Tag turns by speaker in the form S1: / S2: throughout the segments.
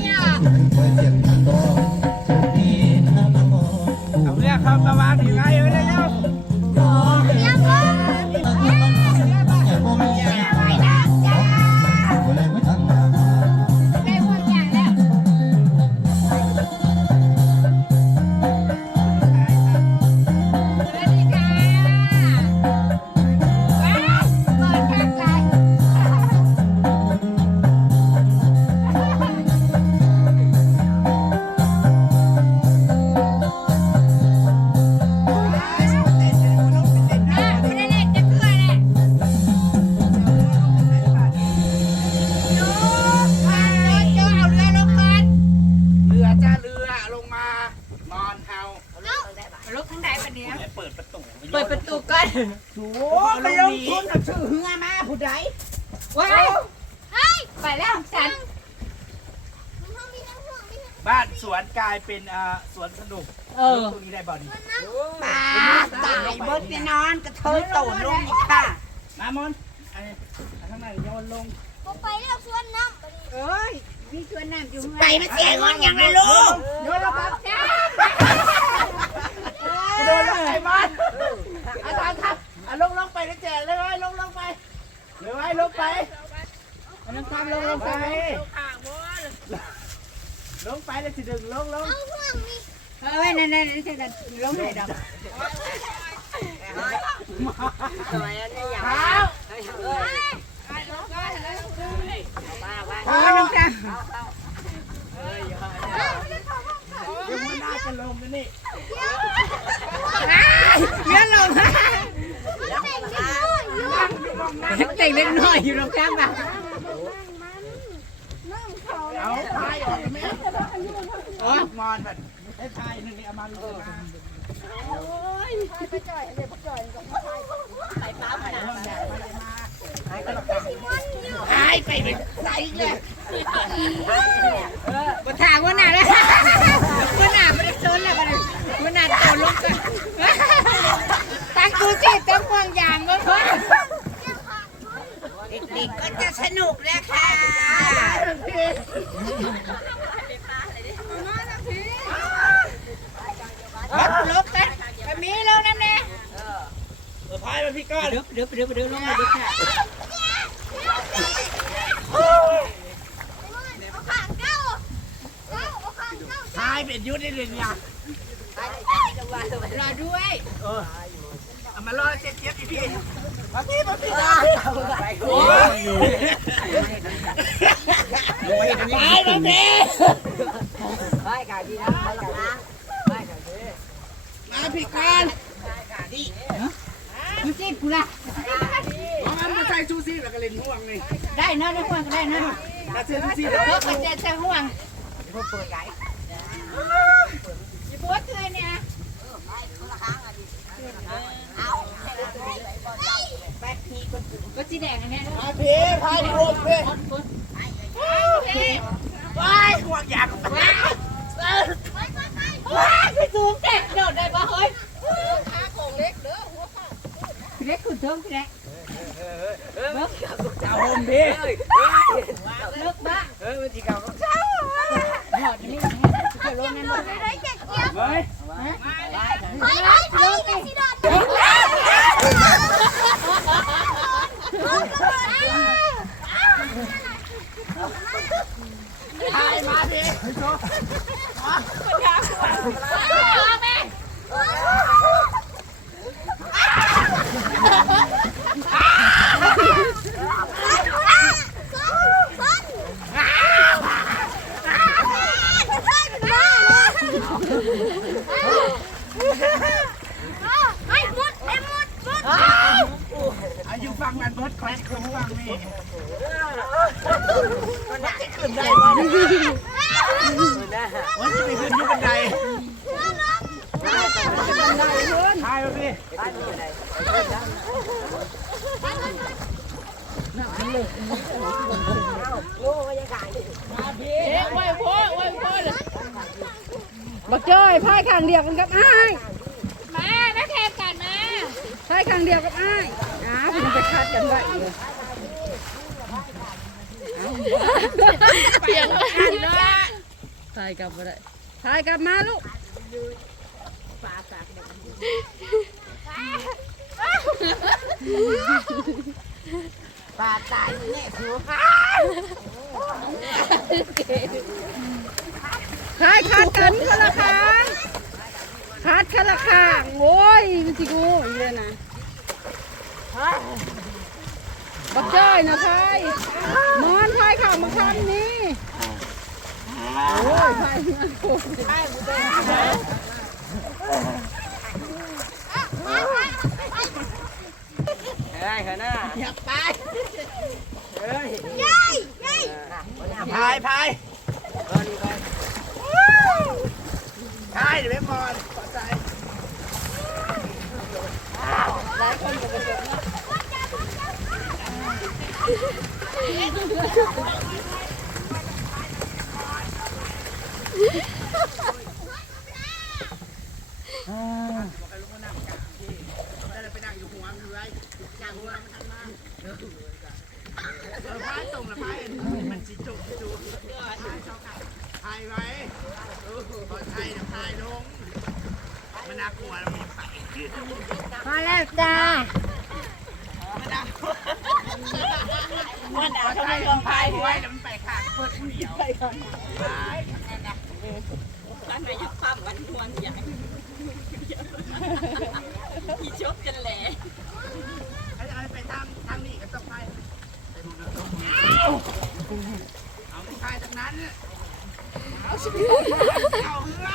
S1: ย เป็
S2: นอ่า
S3: สวนสนุก
S2: เออ
S3: ตรงนี้ได้บ่นี่
S4: ปลาตายเบิดแน่นอนกระเทยโตนลงอีกค่ะ
S3: มามอนอันนี้ข้างในโยนลง
S2: ไปแล้วชวนน้ำ
S4: เอ้ยมีชวนน้ำอยู่ไปมาเสียเงินยังไงลูก
S3: โยนลงมา
S2: จ้า
S3: โดนลงไอ้มันอาจารย์ครับอะลงลงไปแล้วแจกเลยไว้ลงลงไปเดี๋ยวไว้ลงไปอันนั้นทำลงลงไป ลงไปแล้วสิดึงลงลง
S4: เอ้ยนั่นนั่นนี่จะลงไหนดอก
S3: เท้า
S4: โอ้น้องจัง
S3: เดี๋ยวมันน่าจะลงนะนี่
S4: เลี้ยงลงเต่งเล็กน้อยอยู่น้องจังป่ะ
S3: เอาพายออกไหมโอ้ย มอนแบบไอ้พายนึงนี่อามาลงมาหายไปเป็นใส่เลย
S4: บนทางวันหนาเลยวันหนาไม่ได้ชนแล้ววันหนาโตลงกันตั้งตูสิตั้งพวงยางก็เพิ่นเด็กๆก็จะสนุกแล้วค่ะ ลบกันไปมีลงน้ำแน่
S3: เออพายมาพี่ก้อน
S4: เดี๋ยวเดี๋ยวเดี๋ยวเดี๋ยวลงมาดูค่ะ
S3: พายเป็นยุทธได้เลยเนี่ย
S4: รอด้วย
S3: เออเอามาล่อเจ็บเจ็บพี่มาพี่มาพี่โอ้ยไปมาพี่มาพี่ ก้อน
S4: ดูสิกูละ
S3: เอามันมาใส่ชูซี่แล้วก็เล่นห่วงนี่
S4: ได้นะได้ห่วงก็ได้นะ
S3: ถ้าเสื้อชูซี่
S4: เอ
S3: แล้ว
S4: อก็จะจะห่วงอย่าปวดเลยเนี่ยก็สีแดงอันเนี้ย
S3: พี่พายรูปพี่ไปห่วงอยากไป
S4: ว้าพี่สูงเจ็บโดดได้ปะเฮ้ยเล็กคุณเทิง พี่เล็ก
S3: เอาห่มพี่
S4: เลิกบ้า
S3: เออมันจีเก่าก็
S4: หอดนี่จะลงนั่นหมดเลย
S3: เฮ้ยพายมาพี่ อายุฟังมันเบิดคอยจะขึ้นฟังนี่มันจะขึ้นได้วะวันจะไปขึ้นอยุบันไดทายมาพี่
S4: บักจ้อยพายข้างเดียวกันกับอ้าย
S2: มาแม่แทนกันมา
S4: พ่า
S2: ยครั้งเดียวกับอ้ายอ้าวมันไปคัดกันไว้เปลย
S4: เสียงอันเลย
S2: ถ่ายกลับมาได้ถ่ายกลับมาลูก
S3: ปลาเด็ก ตายแน่ถูก
S2: ถ่ายคัดกันคนละครั้งคัดคนละครั้งโอ้ยมันจิกูอีกเลยนะบักจ้อยนะถ่ายมอนถ่ายข่าวมาคำนี้โอ้ยถ่ายงานโคตร
S3: ได้ค่ะน้าอยากไปเฮ้ย
S4: ยัยยัย
S3: พายพายพายเดี๋ยวไม่พอนขอใจพายตรงละพายมันจิจุจุพายไว้พอไทยนะพายลง มันน่ากลัวแล้วมีไฟ
S2: มาแล้วจ้า
S3: มันเอาทำไมลงพายไว้ แล้วมันไปขาดเปิดเดียวไปก่อนให้เอาไปทางทางนี้ก็ต้องไปไปดูน้ำตกเอาไม่พายทางนั้นเอาสิเอาเรือ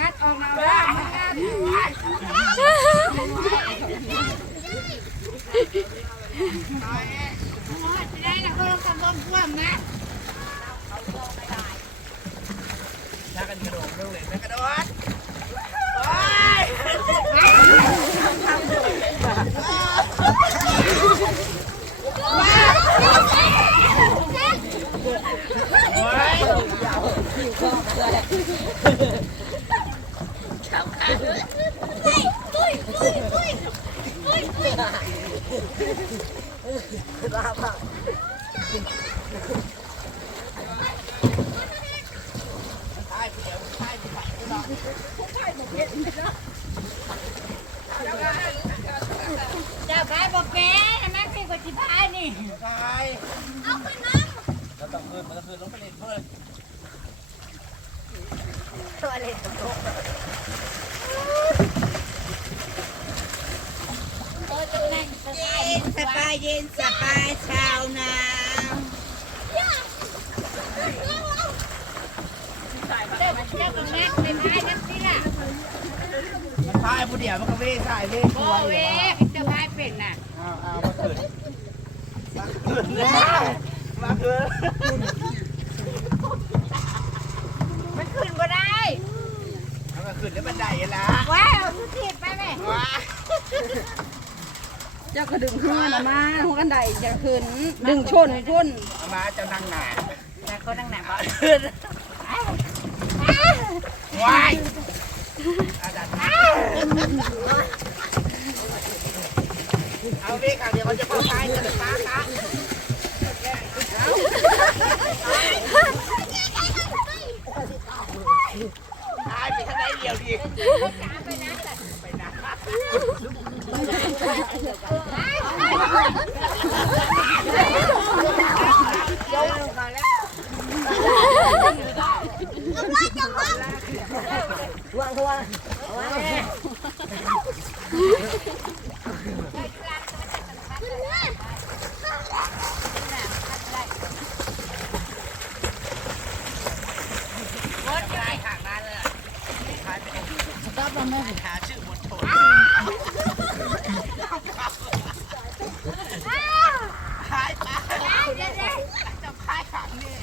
S2: งัดออกมาว่างัด
S4: ได้นะเขาลงคำรว มท่วมนะ
S3: ถ้ากันกระโดดเร็วเลยกระโดดโอ้ยโอ้ย
S4: จะไปบอกแกแม่พี่กว่าจิพายนี่
S3: พาย
S4: เอาขึ้นน้
S3: เราต้องคืนมันก็คืนลงไปเล่นเพื่อนำ
S4: สบายเย็นสบายชาวนาเจ้าเจ้ากับแมันพาย
S3: ผู้เดียวมันก็ไม่ได้ใส่เล่น
S4: โอ้
S3: ตัว
S4: เว่จะพายเป็นน่ะ
S3: เอาเอามาคืนมาคืนเลยมาคืน
S4: มันขึ้นบ่ได้
S3: เอามาคืนแล้วบันได้ละ
S4: ว้าวสุดทิศไปแม่
S2: เจ้าก็ดึงขึ้นมามาหัวกันไดจะขึ้นดึงชนพุ่น
S3: มาจะนั่งหนา
S4: แต่คนนั่งหนาบ่
S3: คืน ว้ายเอาดัดเอาเบรกอะเดี๋ยวมันจะเข้าท้ายจะเป็นฟ้าค่ะท้ายไปข้างในเดียวดีไปนะรถได้ห่างนั้นเลยท้ายไปต้องมาแม่ หาชื่อบทโทท้ายไปจะพายขังนี่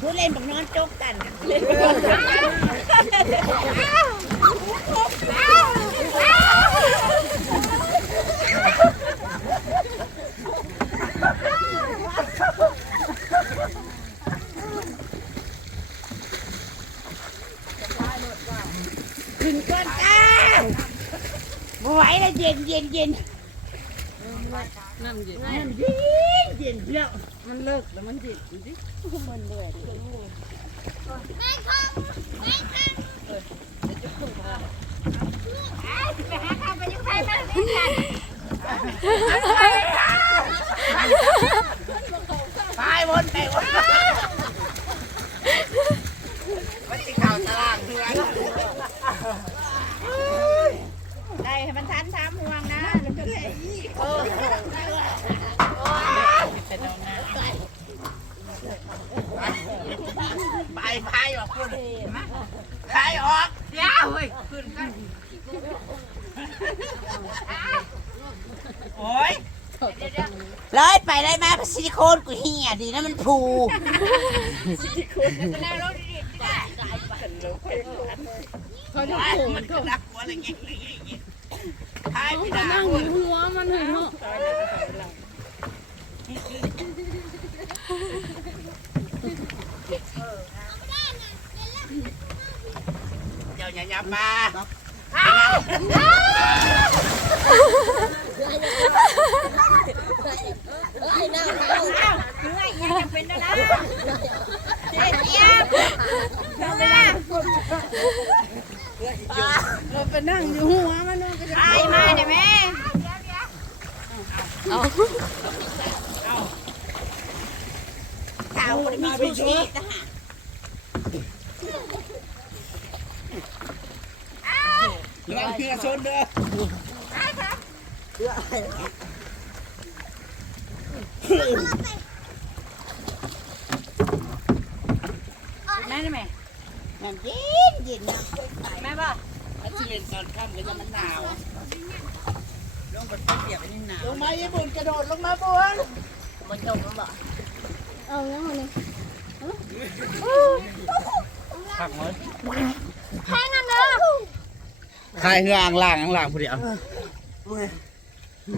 S4: ผู้เล่นบักนอนจกกัน ขึ้นก
S3: ้อนเก้า
S5: บไหวแล้วเย็
S4: นเย็นเย็น
S2: น้ำเย็น
S4: น้ำเย็นเย็นเดียว
S2: มันเลิกแล้วมันเย็นดู
S3: ดิมันเบื่อดิไม่ค
S1: งไม่คงเออจะจุกค
S3: นมาไปหาข้าวไปยุบไปไปไปวน
S4: ไปวน ให้มันทันทามห่วงนะมันจะเลย
S3: ไปพายออกคุณพายออกเดี๋ยวเฮ้ยขึ้นกันโอ้ย
S4: เลยไปได้มาซิลิโคนกูเหี่ยดีนะมันพู
S2: เขาจะ
S3: ไอ้
S2: โผล่
S3: มันก็นักกลัวอะไรเงี้ย อะไรเงี้ยพายไปด่า
S2: นั่งอยู่หัวมันเห็นเหรอ
S3: เดี๋ยวอย่าอย่ามา
S2: เราไปนั่งอยู่หัวมันก็จะ
S4: ไอ้มาเดี๋ยแม่ข่าวมันมีชูชีพนะฮะ
S3: เราเพื่อชนเด้อ
S4: แม่ได้ไหมน้ำเย็น เย็นน้ำแม่ป่ะ
S3: ถ้าชีวิตตอนค่ำก็จะมันหนาว
S4: ลงบนเปียกไปนี่หนาว
S3: ลงมาญี่ปุ่นกระโดดลงมาบน
S4: บนจมแล้วบ่
S3: ผักมั้ยแพงนั่นเด้อใครเฮืออ่างล่างอ่างล่างผู้เดียว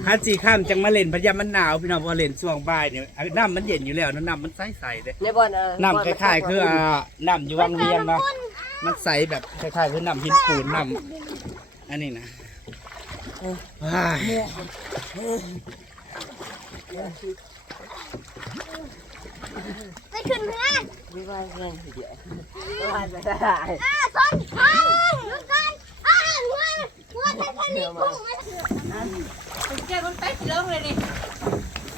S3: ฮัจีข้ามจังมาเล่นพยามันหนาวพี่น้องพอเล่นช่วงบ่ายเนี่ยน้ำมันเย็นอยู่แล้วนะน้ำมันใสๆเด้
S6: ในบอลเออ
S3: น้ำคล้ายๆคืออ่าน้ำอยู่วังเวียงเนาะ มันใสแบบคล้ายๆคือน้ำหินปูนน้ำอันนี้นะว้าย
S1: ไปขึ้นเรือ
S6: ไม่ว่าเงินเดียวไม่ว่าจะได้
S1: อ่าซ้นอ้าวลูกกันอ้าวหัวหัวเป็นพันธุ์กุ้งมา
S4: แกคนไปลงเลยดิ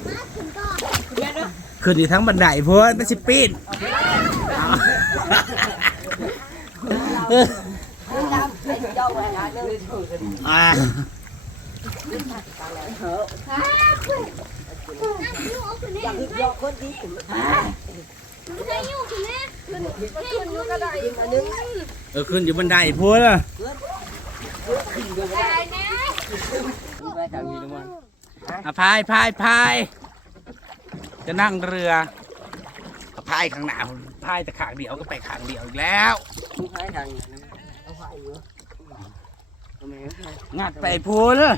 S1: มาถึงก็
S3: ขึ้นอยู่ทั้งบันไดเพื่อนไม่ใช่ปีน
S6: เจ้าไว้นะเรื่องถูกกัน
S3: อ่า
S1: น้ำยูเอขึ้นนี่
S6: ยอกคนดี
S1: ให้ยูขึ้นนี่ขึ้นให้ยูก็ได้
S6: อันนึง
S3: เออขึ้นอยู่บันไดพื่อนอะ
S1: ได้นะ
S6: ไปทางนี้ทุกคน
S3: อะพายพายพายจะนั่งเรือพายข้างหน้า พายแต่ขางเดียวก็ไปขางเดียวอีกแล้ว
S6: ทุกท้ายทางนี้เอาไฟอยู่ทำไม
S3: งัดไปพูนเลย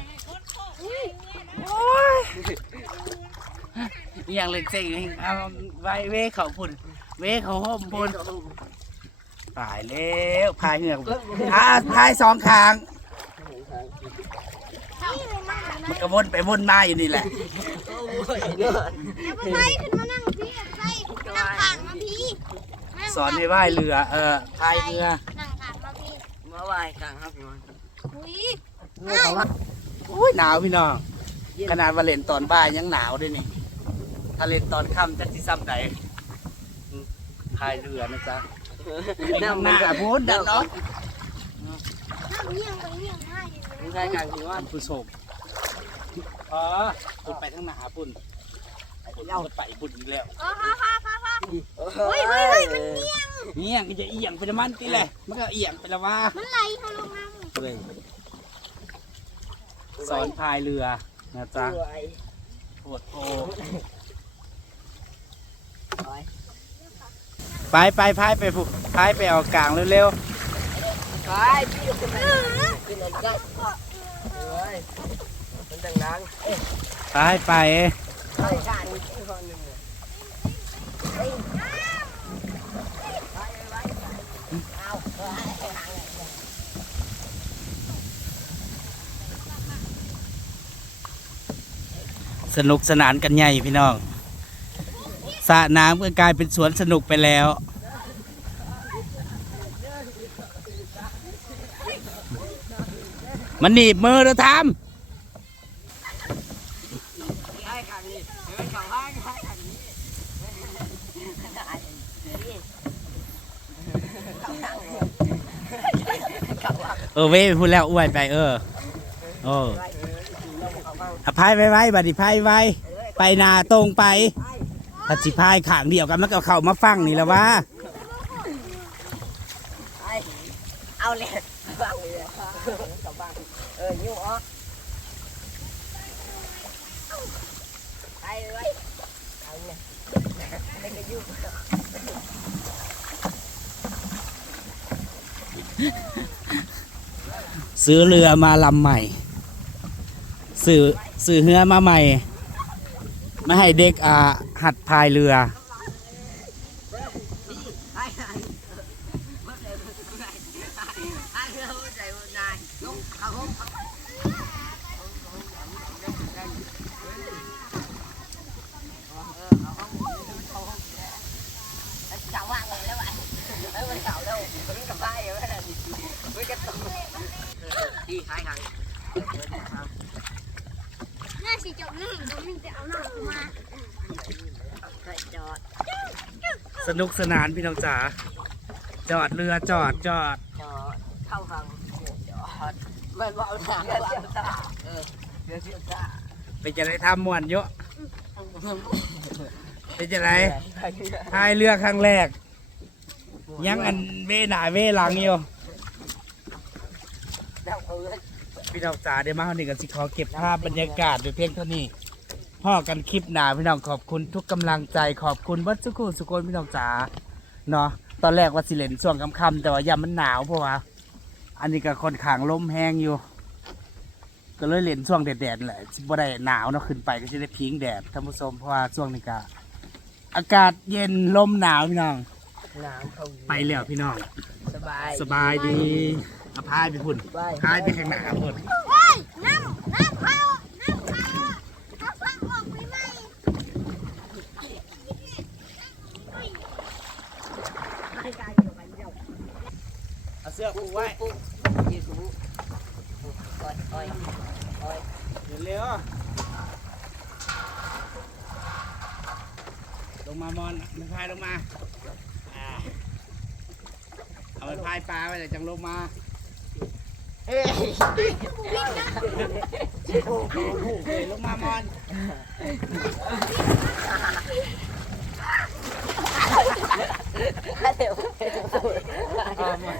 S3: โอ้ยอย่างเล็กเจ๋งเอาไว้เว้เขาพุ่นเว้เขาห่มพุ่นตายแล้วพายเหงือกอ่าพายสองขางมันก็วนไปวนมาอยู่นี่แหละ
S1: ขึ้นมานั่งพี่ใส่นั่งขางมาพี่
S3: สอนให้ว่ายเรือ เออพายเรือ
S1: นั่งขางมาพี่
S6: มาไหว้กลางครับพี่มัน
S1: อุ้ย
S3: โอ้ยหนาวพี่น้องขนาดว่าเล่นตอนบ่ายยังหนาวด้วยนี่ถ้าเล่นตอนค่ำจะสิซ้ำใดอืมพายเรือนะจ๊ะไอ้ข้างหน้าพูดดันเนาะ
S1: น้ำเยี่ยงไปเยี่ยงมาอยู่
S6: ไม่ใช่กลางที่ว่า
S3: ท่านผู้ชมอ๋อปุ่นไปทางหน้าปุ่นไอ้ปุ่นเอาไปปุ่นอีกแล้ว
S1: อ๋อฮ่าฮ่าฮ่าฮ่า
S6: เฮ้ยเฮ้ยเฮ้ยมัน
S3: เอียงก็จะเอียงไปละมันตีแหละมันก็เอียงไปละว่า
S1: มันไหลเขาลงน้ำ
S3: เลยสอนพายเรือนะจ๊ะ
S6: สวย
S3: โหดโอไปไปพายไปผูกพายไปเอากลางเร็ว
S6: ไปพี่ขึ้นไปขึ้นอะไรได้เฮ้ยมันดัง
S3: ๆไปไป
S6: ๆไปกันอีกคนหนึ่ง
S3: พ สนุกสนานกันใหญ่พี่น้องสระน้ำก็กลายเป็นสวนสนุกไปแล้ว มันหนีบมือเราทำ ออเว้ยพูดแล้วอ้วยไปเออโอ้อภัยไว้ไว้บัดนี้พายไว้ไปนาตรงไปถ้าสิพายขางเดียวกันมันก็เข้ามาฟังนี่และววะ
S6: เอาเลยบ้างเลยกับบ้างเออยิ้วอ๋อไปเลยเอาเนี่ยได้ก็ยิ้ว
S3: ซื้อเรือมาลำใหม่ซื้อซื้อเรือมาใหม่ ไม่ให้เด็กอ่าหัดพายเรือ
S6: đi hai thằng
S1: น่าสิจบนั่งก็มีแต่เอาหน้ามา
S6: phải chọt
S3: สนุกสนานพี่น้องจ๋าจอดเรือจอดจอด
S6: chọt không hằng chọt mày bảo thằng cái siêu ta ừ cái siêu ta
S3: เป็นจะได้ทำมวนเยอะเป็นจะไรพายเรือครั้งแรก ยังอันเวหนาเวหลังอยู่
S6: đâu ừ
S3: พี่น้องจ๋าได้มาเท่านี้กันสิขอเก็บภาพบรรยากาศโดยเพียงเท่านี้พ่อกันคลิปหนาพี่น้องขอบคุณทุกกำลังใจขอบคุณวัดสุขุสุกนพี่น้องจ๋าเนาะตอนแรกว่าสิเลนช่วงค่ำๆแต่ว่ายามมันหนาวเพราะว่า อันนี้ก็ค่อนข้างลมแห้งอยู่ ก็เลยเล่นช่วงแดดๆแหละบ่ได้หนาวเนาะขึ้นไปก็จะได้พิงแดดท่านผู้ชมเพราะว่าช่วงนี้ก็อากาศเย็นลมหนาวพี่น้อง
S6: nào không
S3: ไปแล้วพี่น้อง
S6: สบาย
S3: สบายดี เอาพายไปพุ่นพายไปข้างหน้าพุ่น
S1: เฮ้ยน้ำน้ำเข้าน้ำเข้าเอาฟังออกไปไหม
S3: เอาเสื้อผูกไว้
S6: ปุ๊บยืดหูโอ้ยโอ้ยโอ้ย
S3: เร็วๆลงมามอนมันพายลงมาอ่าเอาไปพายปลาไปเลยจังลงมาเฮ้ย ลงมามอน
S6: เดี๋ยว
S3: เอามา